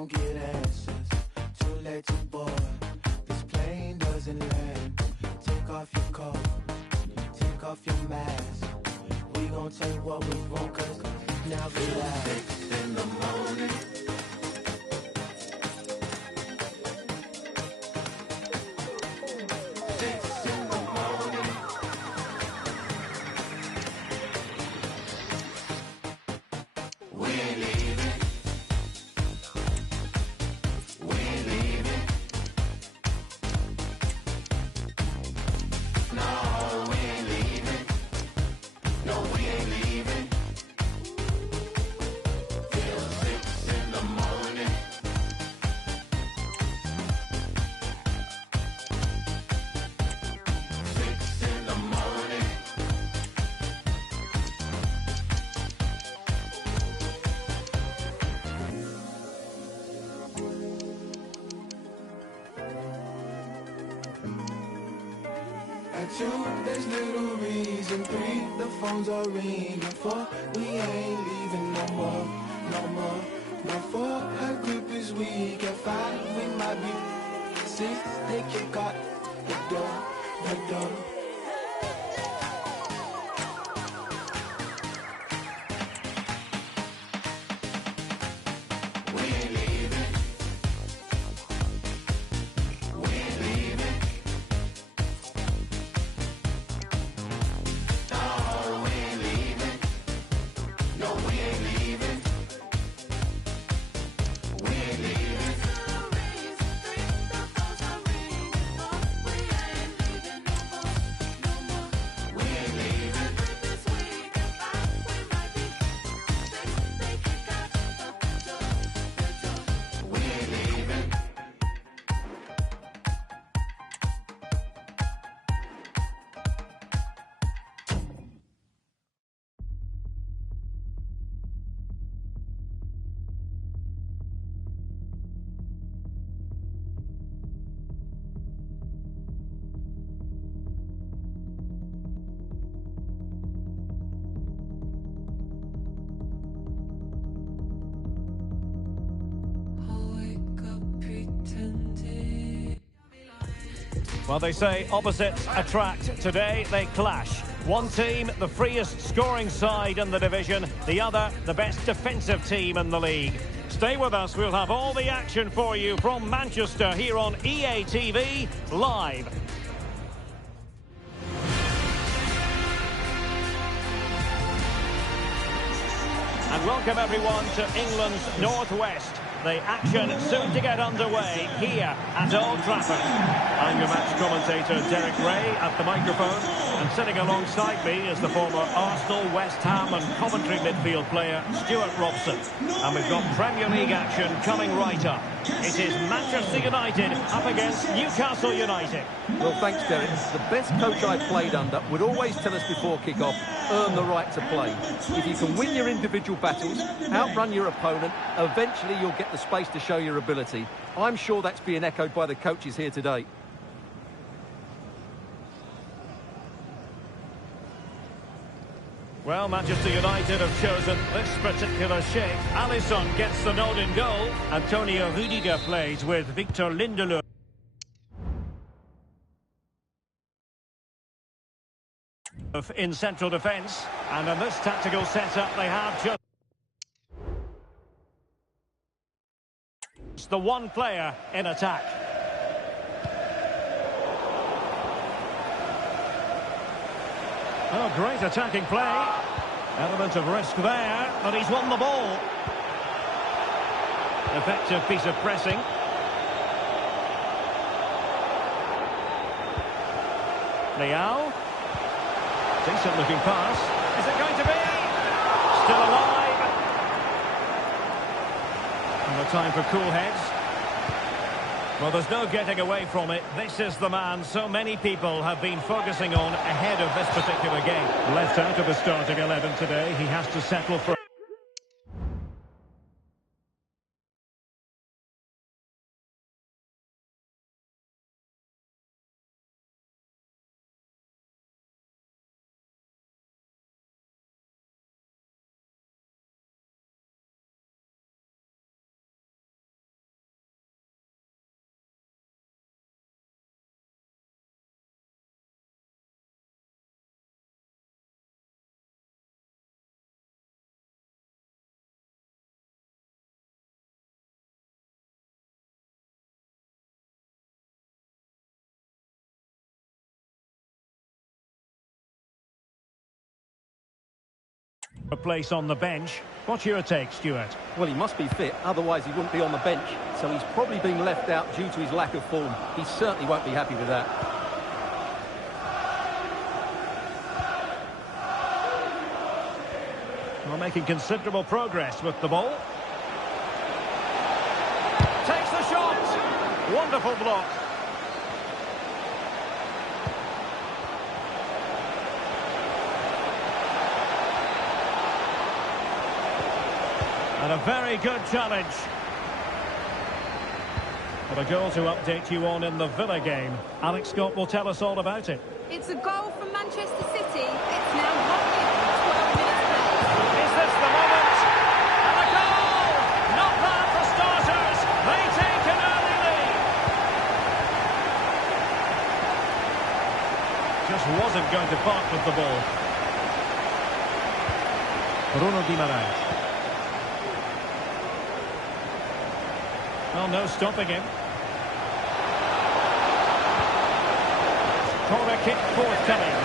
don't get answers. Too late to board. This plane doesn't land. Take off your coat. Take off your mask. We gon' take what we want, cause now relax. 6 in the morning. At 2, there's little reason. 3, the phones are ringing. 4, we ain't leaving no more, no more. No 4, her grip is weak. At 5, we might be 6, they kick out the door, the door. Well, they say opposites attract. Today, they clash. One team, the freest scoring side in the division. The other, the best defensive team in the league. Stay with us. We'll have all the action for you from Manchester here on EA TV Live. And welcome everyone to England's Northwest. The action soon to get underway here at Old Trafford. I'm your match commentator Derek Ray at the microphone, and sitting alongside me is the former Arsenal, West Ham and Coventry midfield player Stuart Robson. And we've got Premier League action coming right up. It is Manchester United up against Newcastle United. Well, thanks, Derek. The best coach I played under would always tell us before kick-off, earn the right to play. If you can win your individual battles, outrun your opponent, eventually you'll get the space to show your ability. I'm sure that's being echoed by the coaches here today. Well, Manchester United have chosen this particular shape. Alisson gets the nod in goal. Antonio Rudiger plays with Victor Lindelof in central defence. And in this tactical setup, they have just the one player in attack. Oh, great attacking play. Element of risk there, but he's won the ball. Effective piece of pressing. Leao. Decent looking pass. Is it going to be? Still alive. And the time for cool heads. Well, there's no getting away from it. This is the man so many people have been focusing on ahead of this particular game. Left out of the starting 11 today. He has to settle for A place on the bench. What's your take, Stuart? Well, he must be fit, otherwise he wouldn't be on the bench. So he's probably been left out due to his lack of form. He certainly won't be happy with that. Well, making considerable progress with the ball. Takes the shot. Wonderful block. And a very good challenge. But a goal to update you on in the Villa game. Alex Scott will tell us all about it. It's a goal from Manchester City. It's now 1-0, 12 minutes played. Is this the moment? And a goal! Not bad for starters. They take an early lead. Just wasn't going to part with the ball. Bruno Guimaraes. Well, no stopping him. Corner kick forthcoming.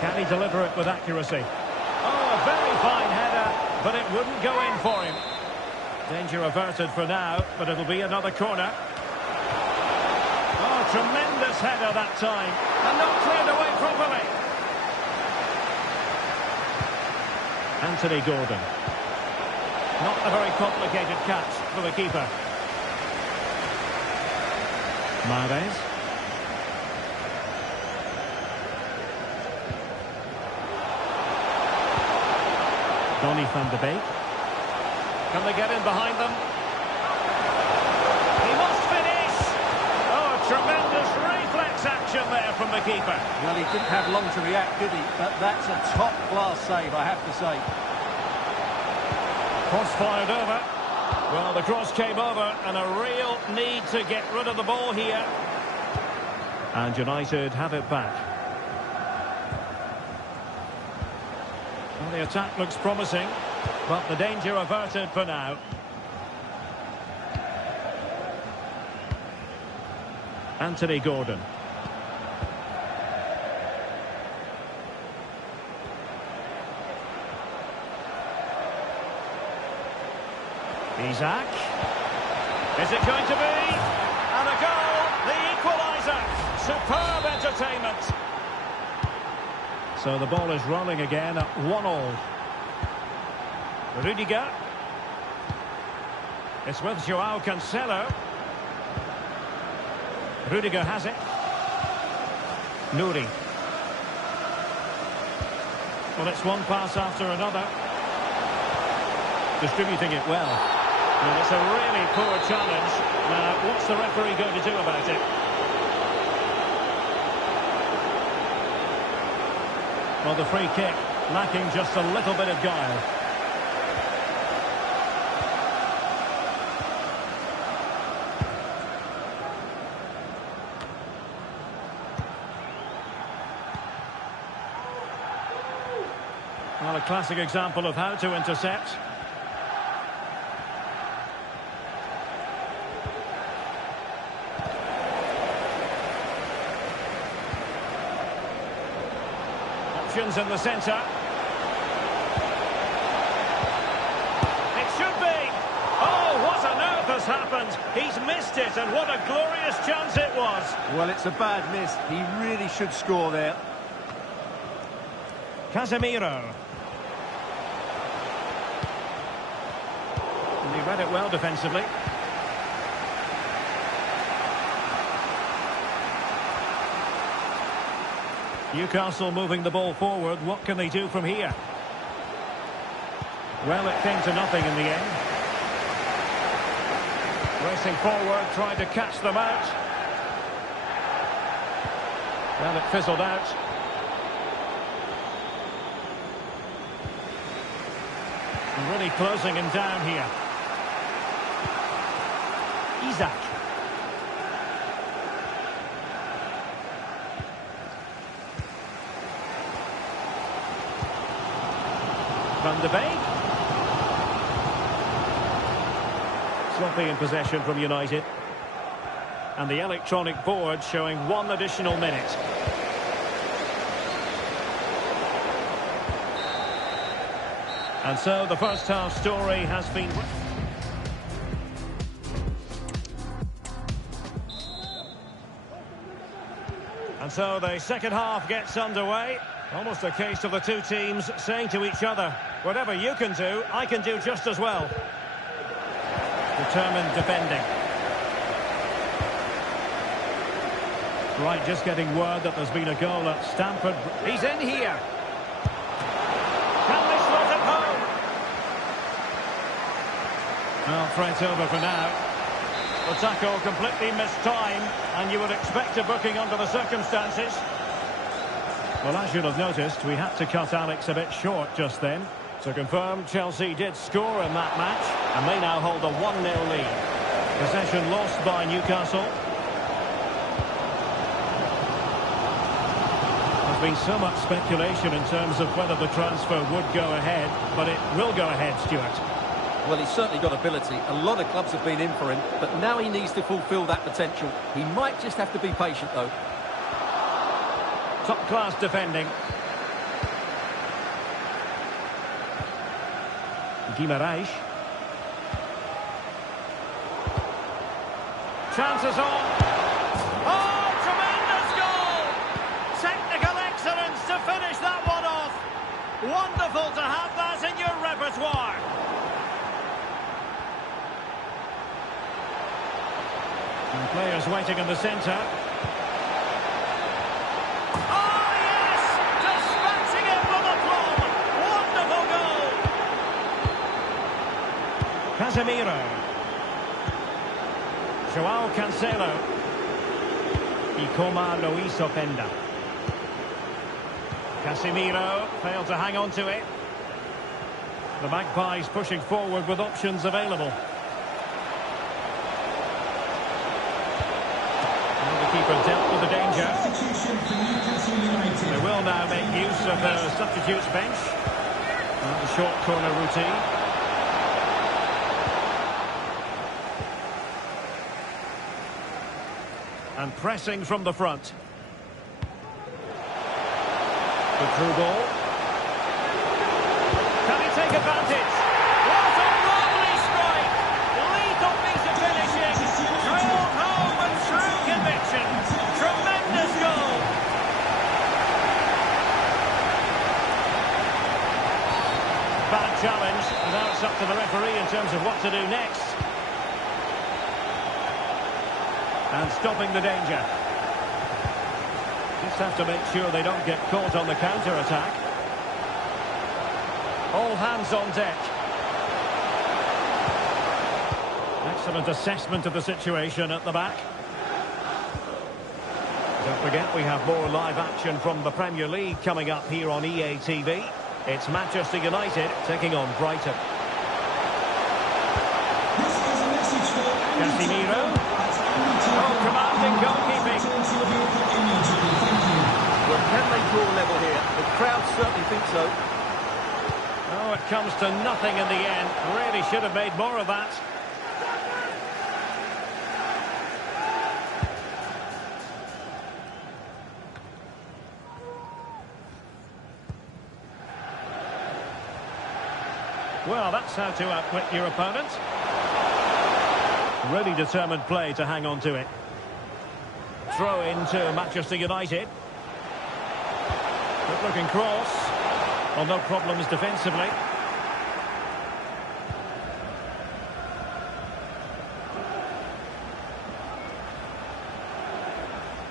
Can he deliver it with accuracy? Oh, a very fine header, but it wouldn't go in for him. Danger averted for now, but it'll be another corner. Oh, tremendous header that time, and not cleared away properly. Anthony Gordon. Not a very complicated catch for the keeper. Mahrez. Donny van de Beek. Can they get in behind them? He must finish! Oh, tremendous reflex action there from the keeper. Well, he didn't have long to react, did he? But that's a top-class save, I have to say. Cross fired over. Well, the cross came over and a real need to get rid of the ball here. And United have it back. Well, the attack looks promising, but the danger averted for now. Anthony Gordon. Isaac. Is it going to be? And a goal, the equaliser. Superb entertainment. So the ball is rolling again at 1-1. Rudiger. It's with Joao Cancelo. Rudiger has it. Nouri. Well, it's one pass after another. Distributing it well. And it's a really poor challenge. Now, what's the referee going to do about it? Well, the free kick lacking just a little bit of guile. Well, a classic example of how to intercept. Options in the centre. It should be. Oh, what on earth has happened? He's missed it, and what a glorious chance it was. Well, it's a bad miss. He really should score there. Casemiro. And he read it well defensively. Newcastle moving the ball forward. What can they do from here? Well, it came to nothing in the end. Racing forward, trying to catch them out. Well, it fizzled out. And really closing him down here. Isaac. Van de Beek. Sloppy in possession from United. And the electronic board showing one additional minute. And so the first half story has been... And so the second half gets underway. Almost a case of the two teams saying to each other, whatever you can do, I can do just as well. Determined defending. Right, just getting word that there's been a goal at Stamford. He's in here. Can they slot it home? Well, threat over for now. The tackle completely missed time, and you would expect a booking under the circumstances. Well, as you'll have noticed, we had to cut Alex a bit short just then. To confirm, Chelsea did score in that match, and they now hold a 1-0 lead. Possession lost by Newcastle. There's been so much speculation in terms of whether the transfer would go ahead, but it will go ahead, Stuart. Well, he's certainly got ability. A lot of clubs have been in for him, but now he needs to fulfil that potential. He might just have to be patient, though. Top-class defending. Guimaraes. Chances on. Oh, tremendous goal! Technical excellence to finish that one off. Wonderful to have that in your repertoire. And players waiting in the centre. Oh, yes! Dispatching it with aplomb. Wonderful goal. Casemiro. Joao Cancelo. Ikoma Luis Openda. Casemiro failed to hang on to it. The Magpies pushing forward with options available. Keeper dealt with the danger. They will now make use of the substitutes bench. And the short corner routine. And pressing from the front. The through ball. Can he take advantage? What a lovely strike! Lethal piece of finishing. Drilled home with true conviction. Tremendous goal. Bad challenge. And now it's up to the referee in terms of what to do next. And stopping the danger. Just have to make sure they don't get caught on the counter-attack. All hands on deck. Excellent assessment of the situation at the back. Don't forget, we have more live action from the Premier League coming up here on EA TV. It's Manchester United taking on Brighton. Casemiro. Oh, commanding goalkeeping. Well, can they draw level here? The crowd certainly think so. Oh, it comes to nothing in the end. Really should have made more of that. Well, that's how to outwit your opponent. Really determined play to hang on to it. Throw into Manchester United. Good looking cross. Well, no problems defensively.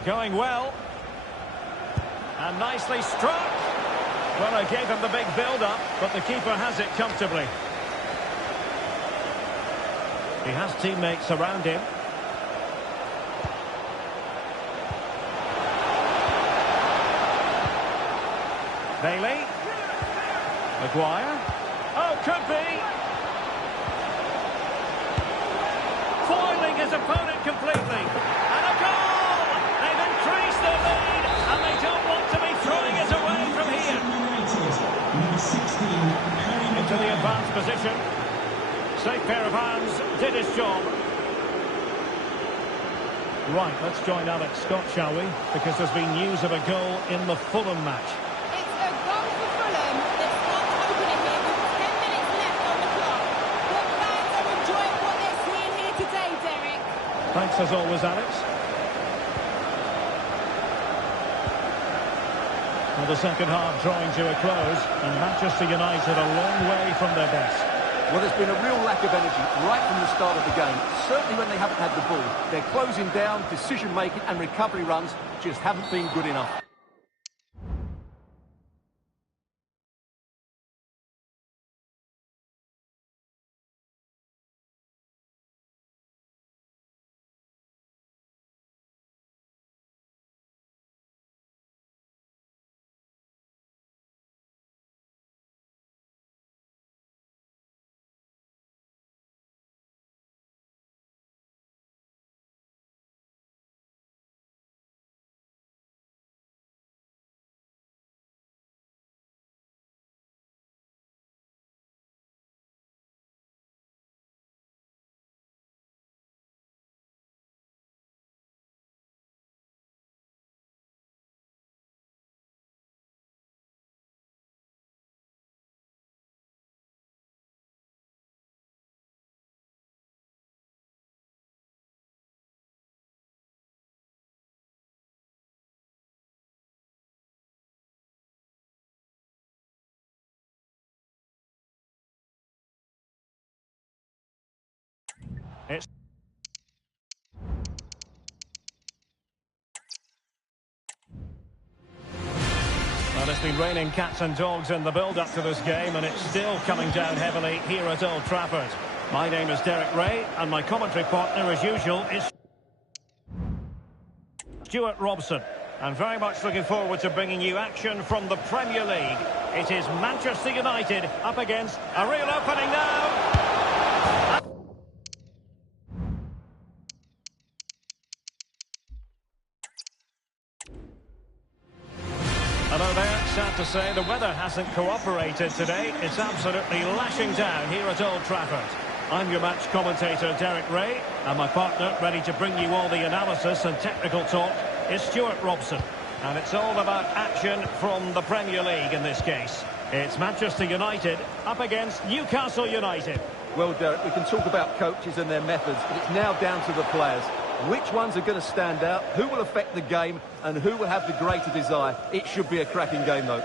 Going well. And nicely struck. Well, I gave him the big build-up, but the keeper has it comfortably. He has teammates around him. Bailey. Maguire. Oh, could be. Foiling his opponent completely. And a goal! They've increased their lead, and they don't want to be throwing it away from here. Into the advanced position. Safe pair of hands, did his job. Right, let's join Alex Scott, shall we? Because there's been news of a goal in the Fulham match. It's a goal for Fulham that's not opening here with 10 Thanks as always, Alex. Well, the second half drawing to a close, and Manchester United a long way from their best. Well, there's been a real lack of energy right from the start of the game. Certainly when they haven't had the ball. They're closing down, decision-making and recovery runs just haven't been good enough. It's Well, it's been raining cats and dogs in the build-up to this game, and it's still coming down heavily here at Old Trafford. My name is Derek Ray, and my commentary partner, as usual, is Stuart Robson. And very much looking forward to bringing you action from the Premier League. It is Manchester United up against a real opening now. Hello there, sad to say the weather hasn't cooperated today. It's absolutely lashing down here at Old Trafford. I'm your match commentator Derek Ray, and my partner ready to bring you all the analysis and technical talk is Stuart Robson. And it's all about action from the Premier League in this case. It's Manchester United up against Newcastle United. Well, Derek, we can talk about coaches and their methods, but it's now down to the players. Which ones are going to stand out, who will affect the game, and who will have the greater desire? It should be a cracking game, though.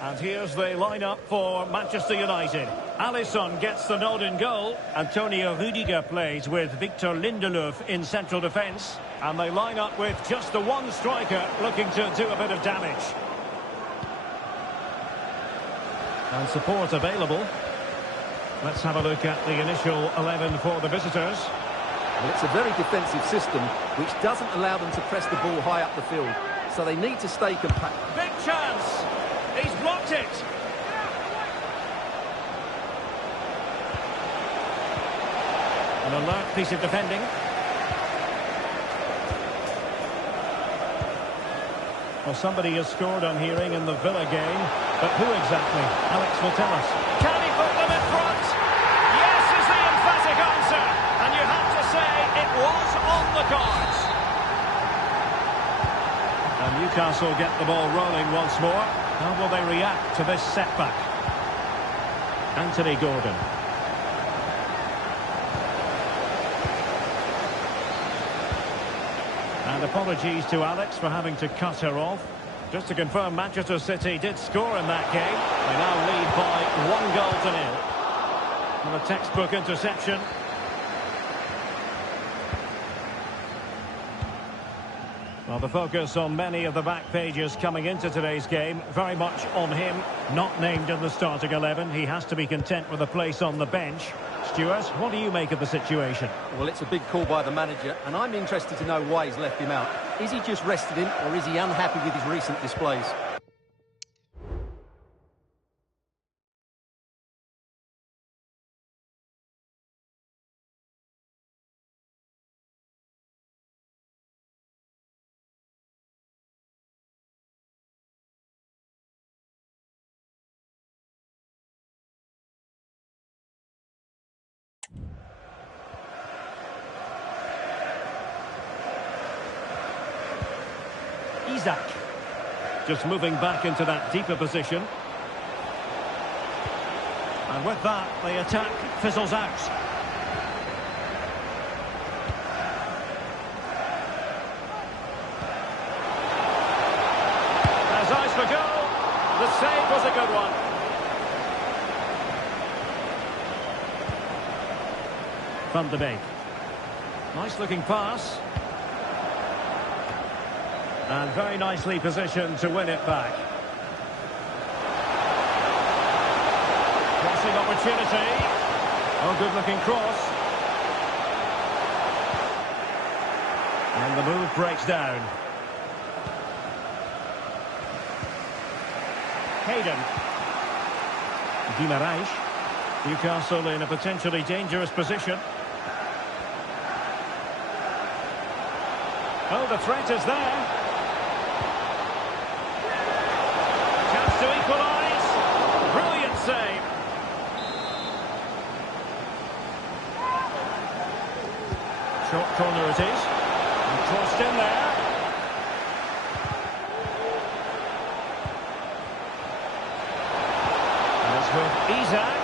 And here's the lineup for Manchester United. Alisson gets the nod in goal. Antonio Rudiger plays with Victor Lindelöf in central defence. And they line up with just the one striker looking to do a bit of damage. And support available. Let's have a look at the initial 11 for the visitors. Well, it's a very defensive system, which doesn't allow them to press the ball high up the field. So they need to stay compact. Big chance! He's blocked it! An alert piece of defending. Well, somebody has scored on hearing in the Villa game, but who exactly? Alex will tell us. Can he put them in front? Yes is the emphatic answer, and you have to say it was on the cards. And Newcastle get the ball rolling once more. How will they react to this setback? Anthony Gordon. And apologies to Alex for having to cut her off. Just to confirm, Manchester City did score in that game. They now lead by 1 goal to 0. And a textbook interception. Well, the focus on many of the back pages coming into today's game, very much on him, not named in the starting 11. He has to be content with a place on the bench. Stuart, what do you make of the situation? Well, it's a big call by the manager, and I'm interested to know why he's left him out. Is he just rested him, or is he unhappy with his recent displays? Isaac. Just moving back into that deeper position. And with that, the attack fizzles out. save was a good one. Van de Beek. Nice looking pass. And very nicely positioned to win it back. Crossing opportunity. Oh, good looking cross. And the move breaks down. Hayden. Guimaraes. Newcastle in a potentially dangerous position. Oh, the threat is there. Chance to equalise. Brilliant save. Short corner it is. And crossed in there. And it's with Isaac.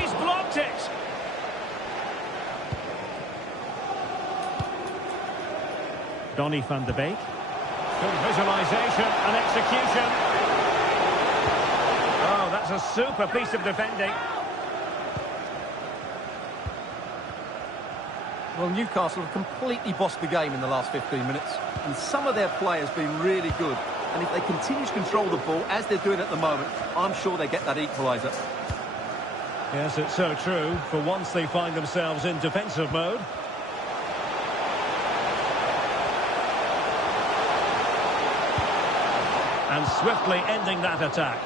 He's blocked it. Donny van de Beek. Good visualisation and execution. Oh, that's a super piece of defending. Well, Newcastle have completely bossed the game in the last 15 minutes. And some of their players have been really good. And if they continue to control the ball, as they're doing at the moment, I'm sure they get that equaliser. Yes, it's so true. For once they find themselves in defensive mode. And swiftly ending that attack.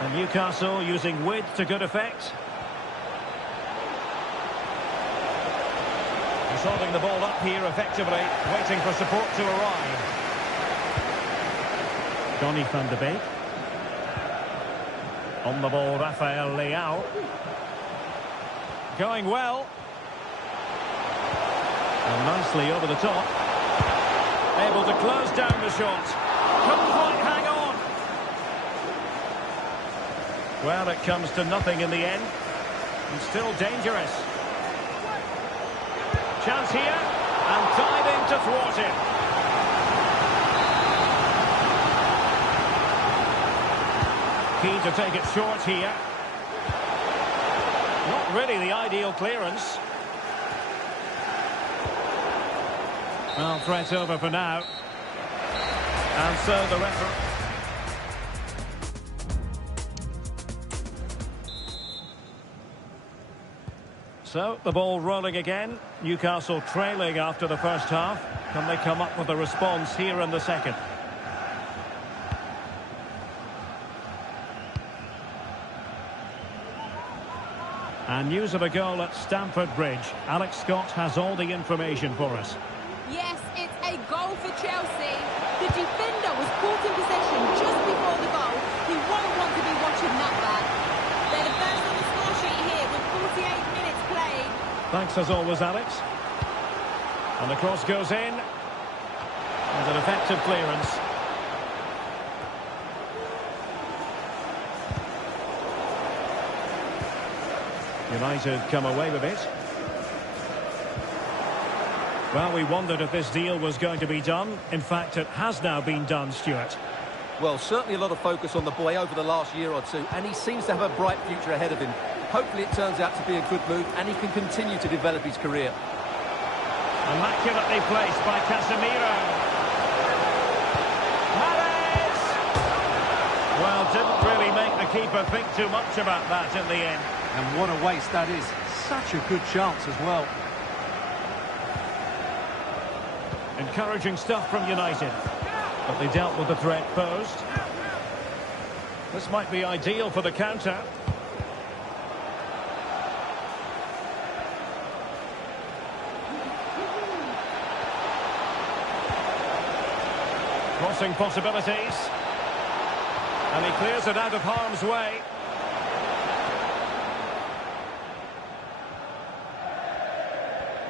And Newcastle using width to good effect. And holding the ball up here effectively, waiting for support to arrive. Donny van de Beek. On the ball, Rafael Leao. Going well. And nicely over the top. Able to close down the shot. Couldn't quite hang on. Well, it comes to nothing in the end. And still dangerous. Chance here. And diving to thwart it. Keen to take it short here. Not really the ideal clearance. Well, threat over for now. And so the referee... So, the ball rolling again. Newcastle trailing after the first half. Can they come up with a response here in the second? And news of a goal at Stamford Bridge. Alex Scott has all the information for us. Yes, it's a goal for Chelsea. The defender was caught in possession just before the goal. He won't want to be watching that back. They're the first on the score sheet here with 48 minutes played. Thanks as always, Alex. And the cross goes in. And an effective clearance. United come away with it. Well, we wondered if this deal was going to be done. In fact, it has now been done, Stuart. Well, certainly a lot of focus on the boy over the last year or two, and he seems to have a bright future ahead of him. Hopefully it turns out to be a good move, and he can continue to develop his career. Immaculately placed by Casemiro. Mahrez! Well, didn't really make the keeper think too much about that in the end. And what a waste that is. Such a good chance as well. Encouraging stuff from United. But they dealt with the threat posed. This might be ideal for the counter. Crossing possibilities. And he clears it out of harm's way.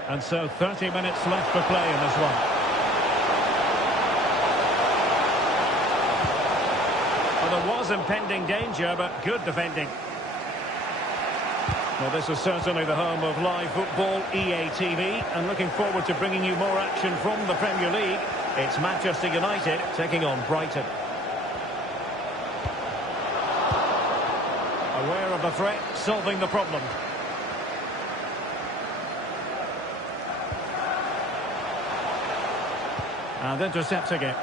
And so 30 minutes left for play in this one. Well, there was impending danger, but good defending. Well, this is certainly the home of live football, EA TV, and looking forward to bringing you more action from the Premier League. It's Manchester United taking on Brighton. Aware of the threat, solving the problem. And intercepting it.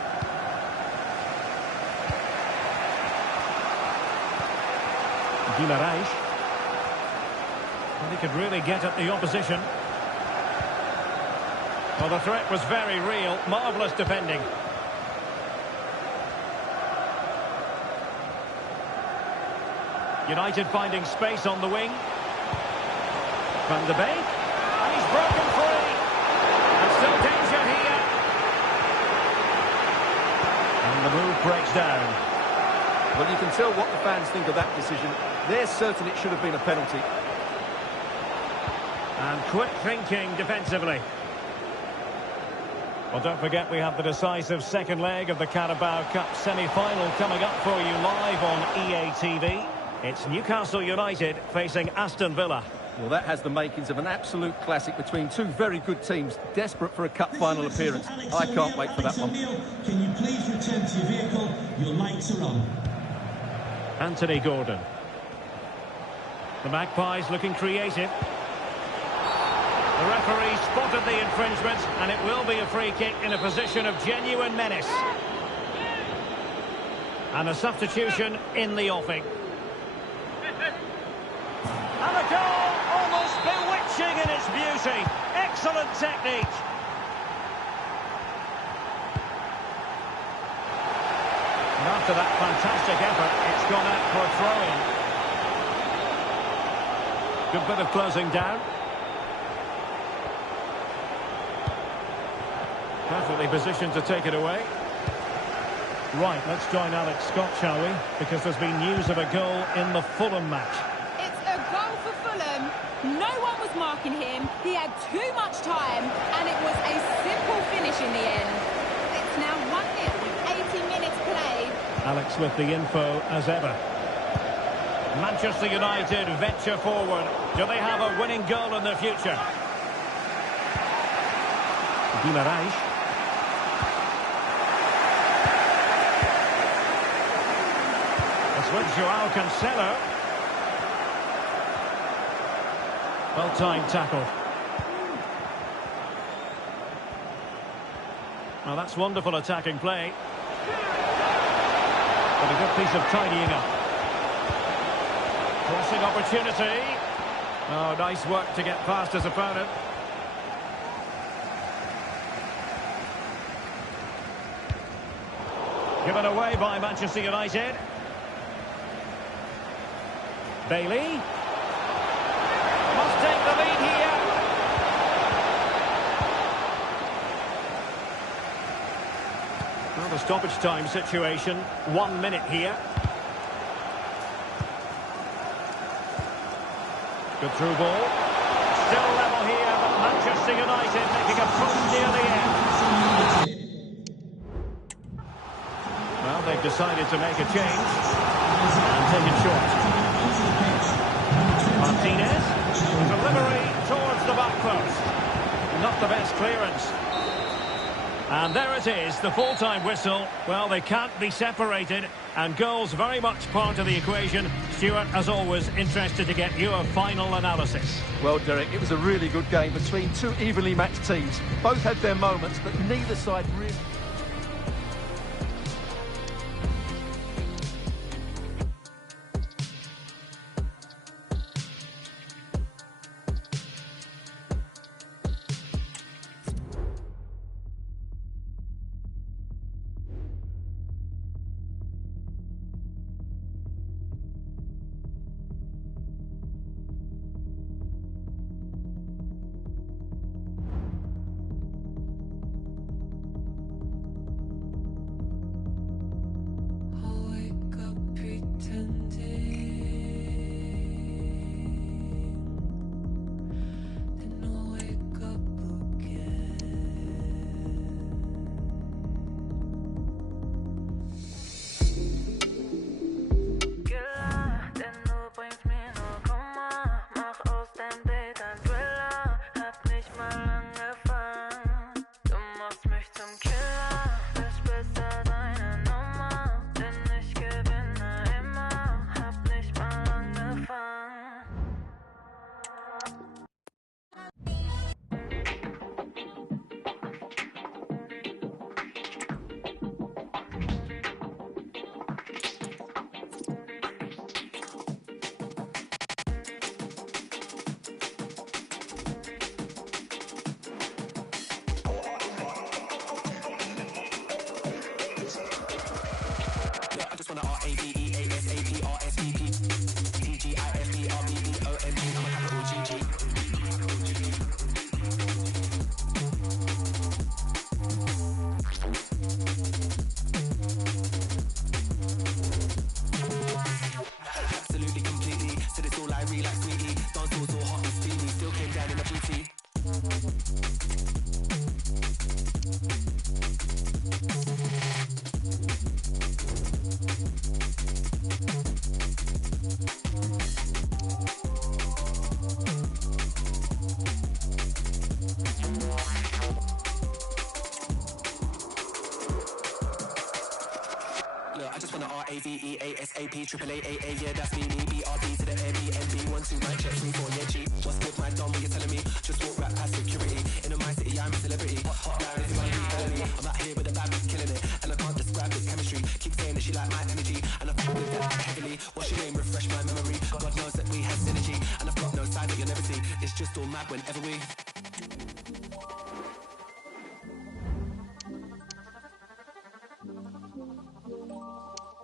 Guimaraes. And he could really get at the opposition. Well, the threat was very real. Marvellous defending. United finding space on the wing. Van de Beek. And he's broken free. And still danger here. And the move breaks down. Well, you can tell what the fans think of that decision. They're certain it should have been a penalty. And quick thinking defensively. Well, don't forget we have the decisive second leg of the Carabao Cup semi-final coming up for you live on EA TV. It's Newcastle United facing Aston Villa. Well, that has the makings of an absolute classic between two very good teams, desperate for a cup final appearance. I can't wait for that one. Can you please return to your vehicle? Your lights are on. Anthony Gordon. The Magpies looking creative. The referee spotted the infringement, and it will be a free kick in a position of genuine menace. And a substitution in the offing. And a goal, almost bewitching in its beauty. Excellent technique. And after that fantastic effort, it's gone out for a throw-in. Good bit of closing down. Perfectly positioned to take it away. Right, let's join Alex Scott, shall we? Because there's been news of a goal in the Fulham match. It's a goal for Fulham. No one was marking him. He had too much time, and it was a simple finish in the end. It's now 1-0 with 80 minutes played. Alex with the info as ever. Manchester United venture forward. Do they have a winning goal in the future? Guimaraes. It's with Joao Cancelo. Well-timed tackle. Well, that's wonderful attacking play. But a good piece of tidying up. Crossing opportunity. Oh, nice work to get past his opponent. Given away by Manchester United. Bailey. Must take the lead here. Well, the stoppage time situation. 1 minute here. Good through ball. Still level here, but Manchester United making a push near the end. Well, they've decided to make a change. And take it short. Martinez. Delivery towards the back post. Not the best clearance. And there it is, the full-time whistle. Well, they can't be separated, and goals very much part of the equation. Stuart, as always, interested to get your final analysis. Well, Derek, it was a really good game between two evenly matched teams. Both had their moments, but neither side really... wanna R-A-V-E-A-S-A-P-R-S-V-P T-G-I-F-E-R-B-B-O-M-G, I'm a capital G-G. Absolutely, completely, said it's all I really like, sweetie. Dance floors all hot and steamy, still came down in a booty. Look, I just wanna R-A-V-E-A-S-A-P triple A-A-A, yeah, that's me, B-R-B to the A-B-N-B 1, 2, 9, check 3, 4, yeah, G. What's with my dom when you're telling me? Just walk right past security. In my city, I'm a celebrity. Hot down, it's my reality. I'm out here with the bad bitch killing it, and I can't describe this chemistry. Keep saying that she like my energy, and I fuck with that heavily. What's your name? Refresh my memory. God knows that we have synergy, and I've got no side that you'll never see. It's just all mad whenever we... I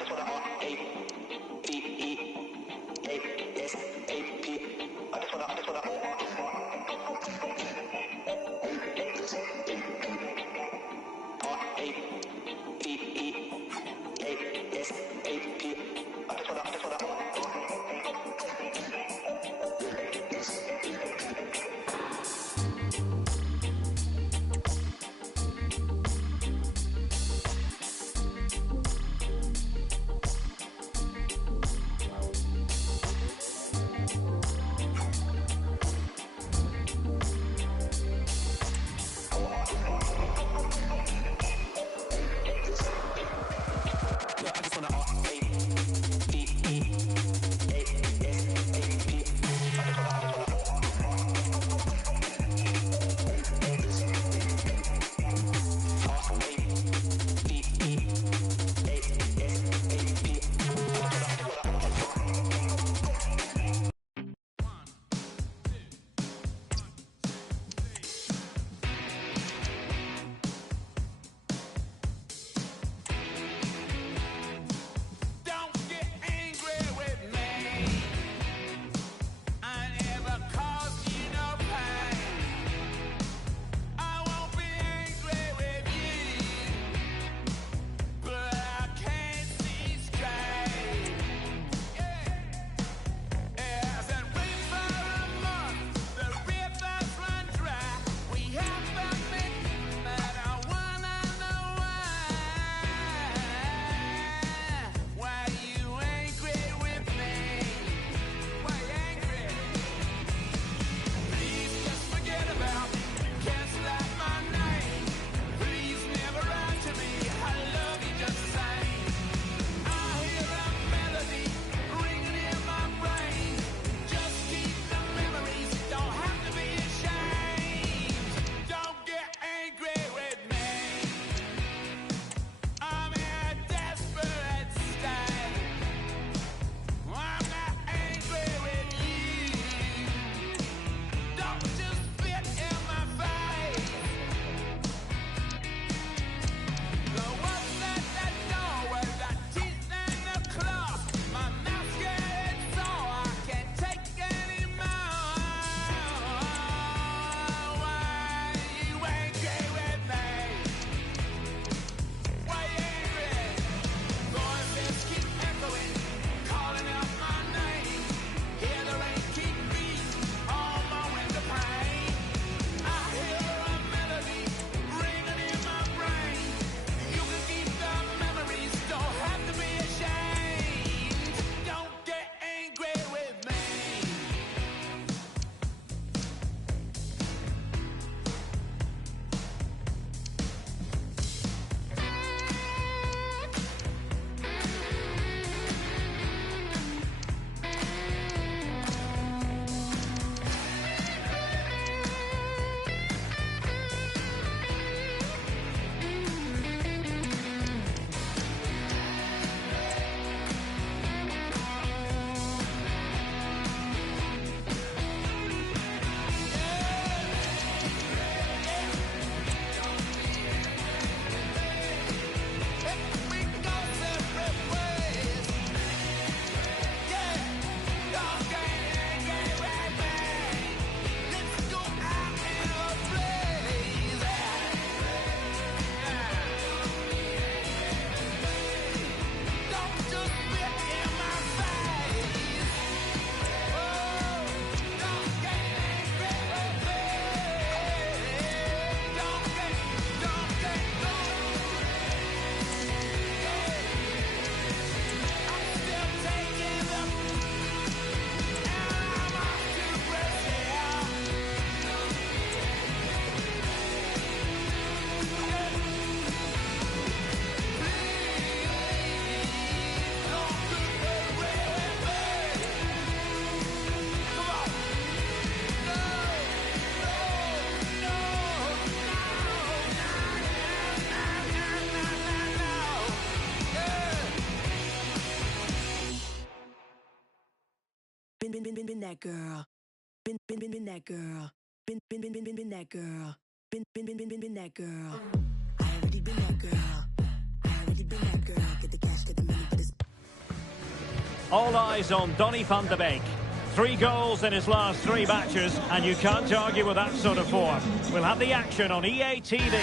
just wanna been that girl. Been that girl. Been that girl. Been that girl. I already been that girl. I already been that girl. Get the cash, get the money, but it's... All eyes on Donny van de Beek. 3 goals in his last 3 matches, and you can't argue with that sort of form. We'll have the action on EA TV.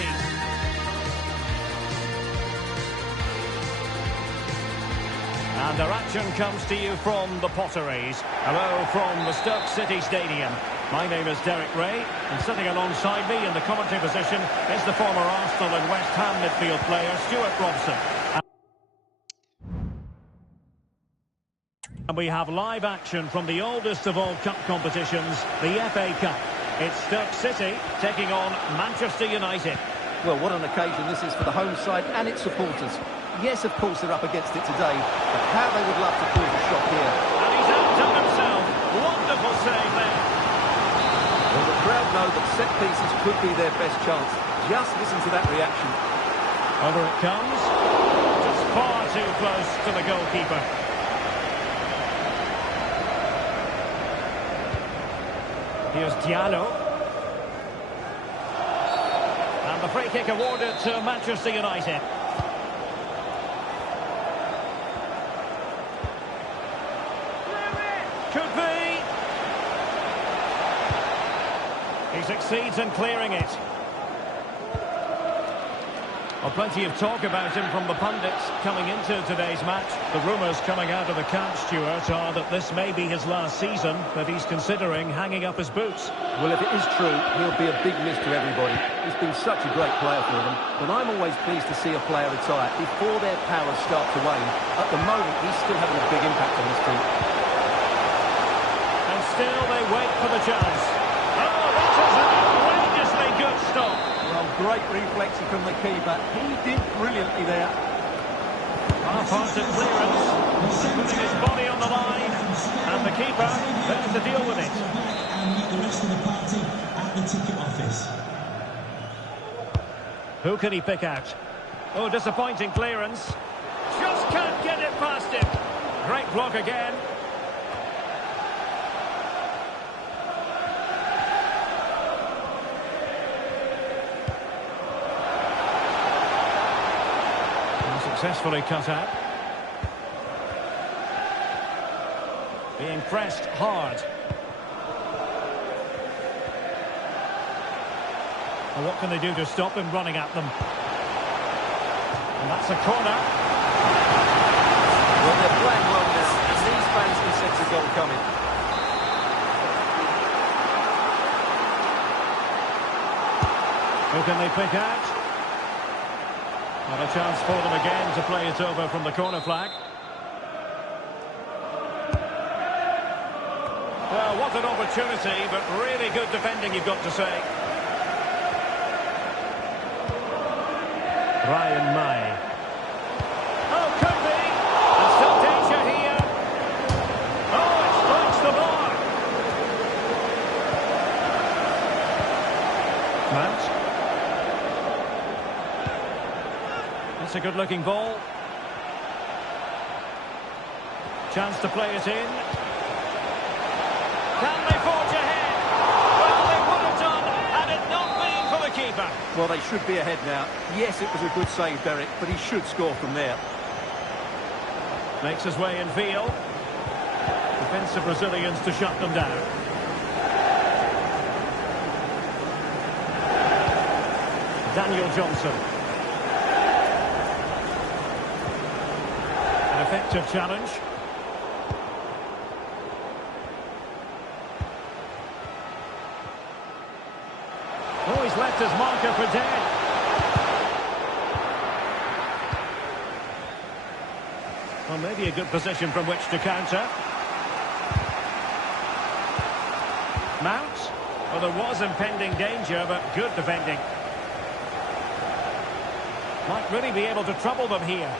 And our action comes to you from the Potteries. Hello from the Stoke City Stadium. My name is Derek Ray, and sitting alongside me in the commentary position is the former Arsenal and West Ham midfield player, Stuart Robson. And we have live action from the oldest of all cup competitions, the FA Cup. It's Stoke City taking on Manchester United. Well, what an occasion this is for the home side and its supporters. Yes, of course, they're up against it today, but how they would love to call the shot here. And he's outdone himself. Wonderful save there. Well, the crowd know that set pieces could be their best chance. Just listen to that reaction. Over it comes. Just far too close to the goalkeeper. Here's Diallo. And the free kick awarded to Manchester United. Could be. He succeeds in clearing it. Well, plenty of talk about him from the pundits coming into today's match. The rumours coming out of the camp, Stuart, are that this may be his last season, that he's considering hanging up his boots. Well, if it is true, he'll be a big miss to everybody. He's been such a great player for them, but I'm always pleased to see a player retire before their powers start to wane. At the moment, he's still having a big impact on this team. And still they wait for the chance. Oh, that is an outrageously good stop. Well, great reflexing from the keeper. He did brilliantly there. Half-hearted clearance, putting his body on the line, and the keeper there to deal with it. And meet the rest of the party at the ticket office. Who can he pick out? Oh, disappointing clearance. Just can't get it past him. Great block again. Successfully cut out. Being pressed hard. Well, what can they do to stop him running at them? And that's a corner. Well, they're playing well now, and these fans can sense a goal coming. Who can they pick out? Not a chance for them again to play it over from the corner flag. Well, what an opportunity, but really good defending, you've got to say. Ryan May. Oh, could be. There's still danger here. Oh, it strikes the bar. Mount. That's a good-looking ball. Chance to play it in. Can they forge ahead? Well, they would have done had it not been for the keeper. Well, they should be ahead now. Yes, it was a good save, Derek, but he should score from there. Makes his way in field. Defensive Brazilians to shut them down. Daniel Johnson. An effective challenge. Oh, he's left his marker for dead. Well, maybe a good position from which to counter. Mount. Well, there was impending danger, but good defending. Might really be able to trouble them here.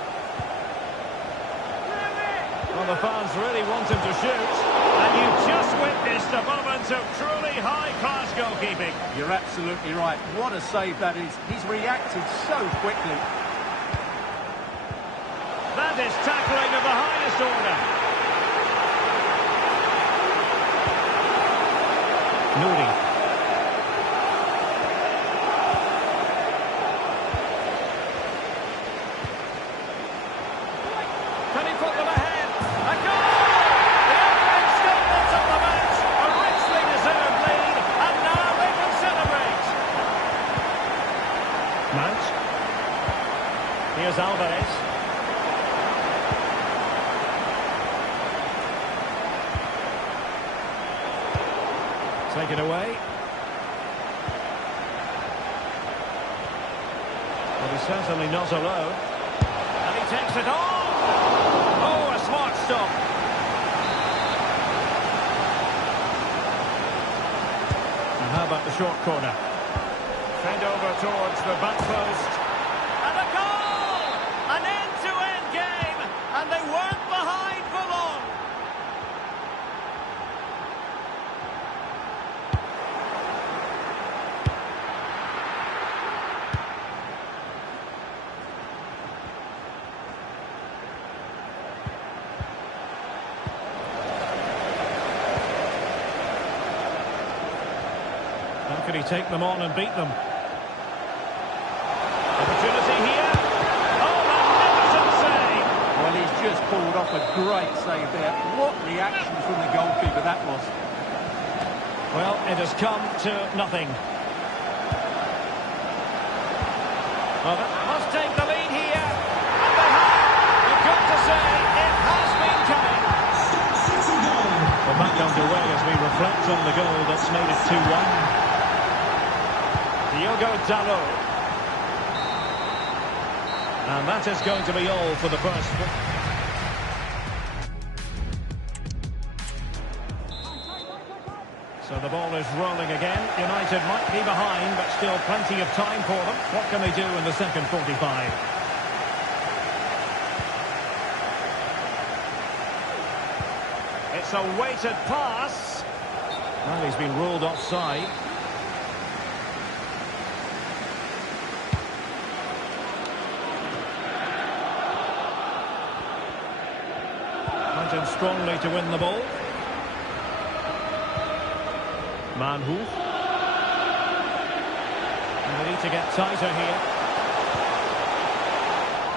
Well, the fans really want him to shoot. And you just witnessed a moment of truly high-class goalkeeping. You're absolutely right. What a save that is. He's reacted so quickly. That is tackling of the highest order. Take it away. Well, he's certainly not alone. And he takes it on! Oh, a smart stop. And how about the short corner? Fed over towards the back post. And a goal! An end-to-end game! And they weren't behind for long. How could he take them on and beat them? Opportunity here. Oh, magnificent save! Well, he's just pulled off a great save there. What reaction from the goalkeeper that was. Well, it has come to nothing. Well, that must take the lead here. And they have. You've got to say, it has been coming. We're back underway as we reflect on the goal that's made it 2-1. Diogo Dalot. And that is going to be all for the first. So the ball is rolling again. United might be behind, but still plenty of time for them. What can they do in the second 45? It's a weighted pass. Well, he's been ruled offside. Went in strongly to win the ball. Manhoef. And they need to get tighter here.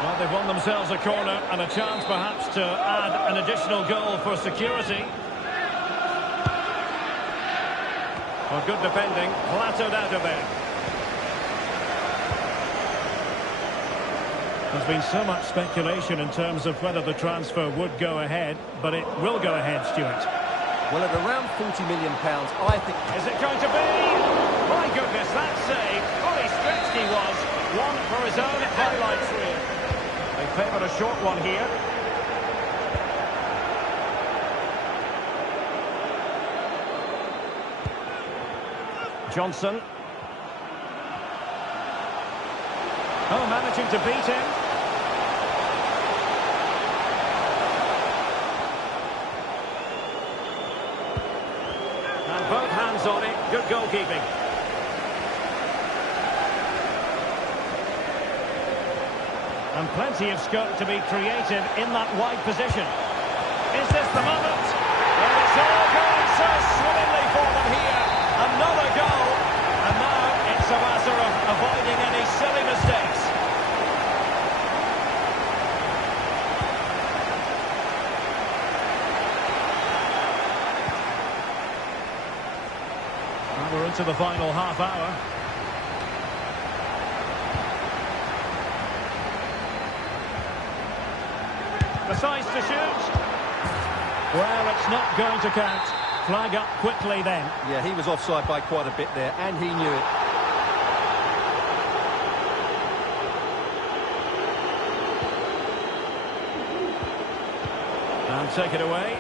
Well, they've won themselves a corner and a chance perhaps to add an additional goal for security. Well, good defending, flattered out of there. There's been so much speculation in terms of whether the transfer would go ahead, but it will go ahead, Stuart. Well, at around £40 million, I think... Is it going to be? My goodness, that save. Fully stretched he was. One for his own highlights reel. They favoured a short one here. Johnson. Oh, managing to beat him. And both hands on it. Good goalkeeping. And plenty of scope to be creative in that wide position. Is this the moment? Well, it's all going so swimmingly for them here. Another goal. And now it's a matter of avoiding any silly mistakes. Well, we're into the final half hour. Decides to shoot. Well, it's not going to count. Flag up quickly then. Yeah, he was offside by quite a bit there, and he knew it. And take it away.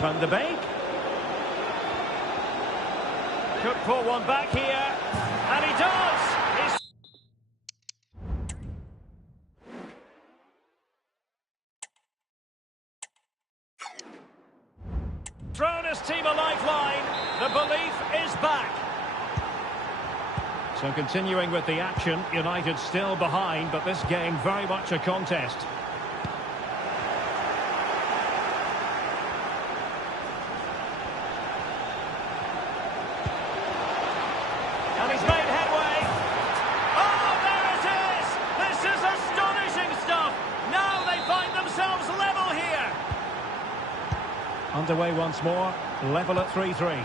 Van de Beek. Could pull one back here. And he does! He's thrown his team a lifeline. The belief is back. So continuing with the action, United still behind, but this game very much a contest. And he's made headway. Oh, there it is! This is astonishing stuff. Now they find themselves level here. Underway once more, level at 3-3.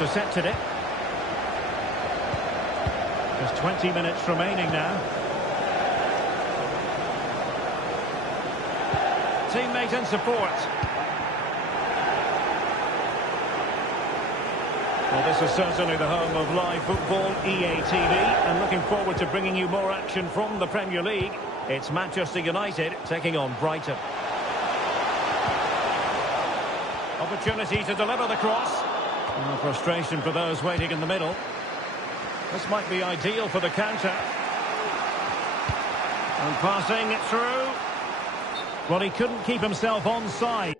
intercepted it. There's 20 minutes remaining now. Teammate and support. Well, this is certainly the home of live football, EA TV, and looking forward to bringing you more action from the Premier League. It's Manchester United taking on Brighton. Opportunity to deliver the cross. Oh, frustration for those waiting in the middle. This might be ideal for the counter. And passing it through. Well, he couldn't keep himself onside.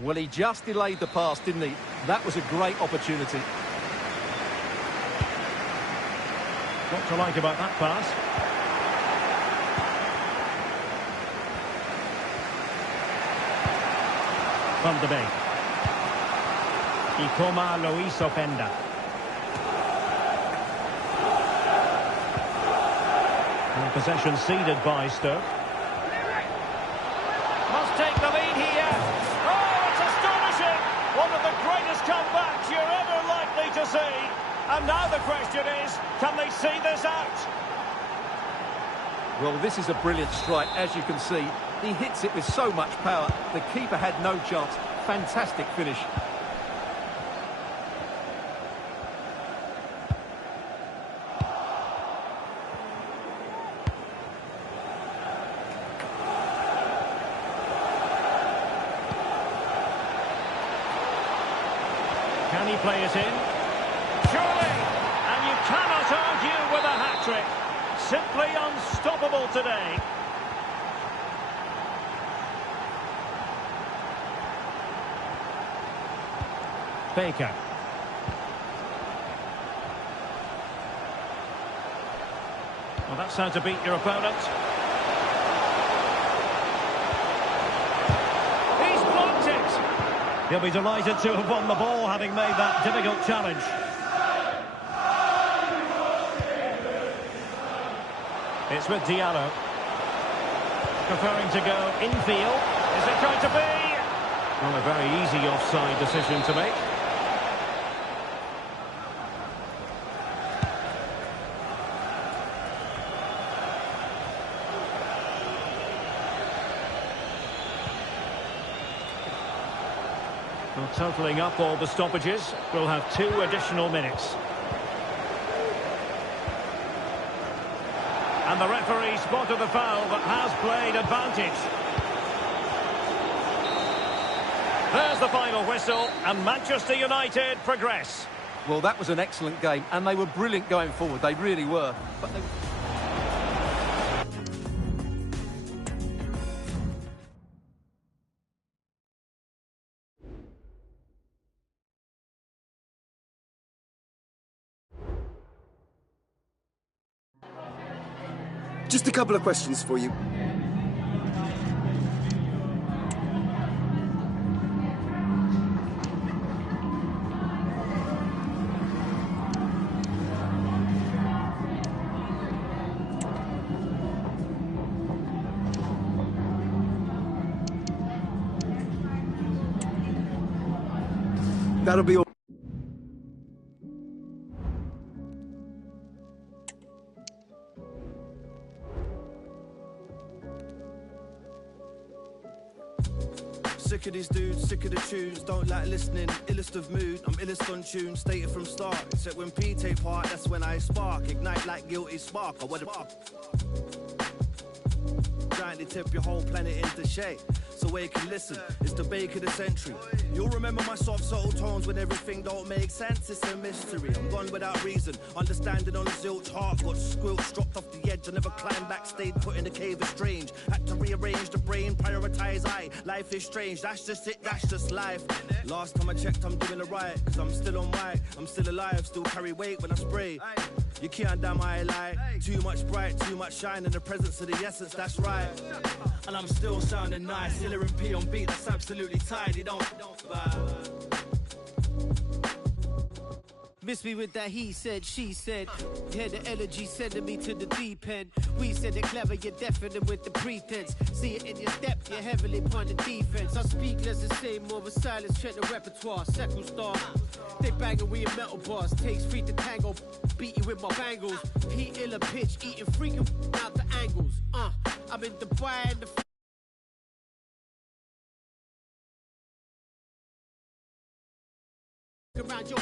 Well, he just delayed the pass, didn't he? That was a great opportunity. What to like about that pass? Van de Beek. Ikoma Luis Openda. And possession ceded by Stoke. Must take the lead here. Oh, it's astonishing! One of the greatest comebacks you're ever likely to see. And now the question is, can they see this out? Well, this is a brilliant strike, as you can see. He hits it with so much power. The keeper had no chance. Fantastic finish. Can he play it in? Surely! And you cannot argue with a hat-trick. Simply unstoppable today. Baker. Well, that's how to beat your opponent. He's blocked it! He'll be delighted to have won the ball, having made that difficult challenge. It's with Diallo. Preferring to go infield. Is it going to be? Well, a very easy offside decision to make. Well, totalling up all the stoppages, we'll have 2 additional minutes. And the referee spotted the foul that has played advantage. There's the final whistle, and Manchester United progress. Well, that was an excellent game, and they were brilliant going forward. They really were. But they... Just a couple of questions for you. That'll be all. Sick of these dudes, sick of the tunes, don't like listening, illest of mood, I'm illest on tune, stated from start, except when P take part, that's when I spark, ignite like guilty spark, or what giantly tip your whole planet into shape. So wake and listen, it's the bake of the century. You'll remember my soft, subtle tones when everything don't make sense. It's a mystery. I'm gone without reason. Understanding on zilch, heart got squilched, dropped off the edge. I never climbed back, stayed put in the cave is strange. Had to rearrange the brain, prioritize life is strange, that's just it, that's just life. Last time I checked, I'm doing it right, cause I'm still on white, I'm still alive, still carry weight when I spray. You can't damn my light. Too much bright, too much shine in the presence of the essence, that's right. And I'm still sounding nice, Hiller and P on beat, that's absolutely tidy, don't Miss me with that he said, she said. Yeah, the energy sending me to the deep end. We said it clever, you're deafening with the pretense. See it in your step, you're heavily upon the defense. I speak less the same, more of a silence, check the repertoire. Second star, they banging, we in metal bars. Takes feet to tango, beat you with my bangles. Heat iller pitch, eating freaking out the angles. I'm in Dubai and the around your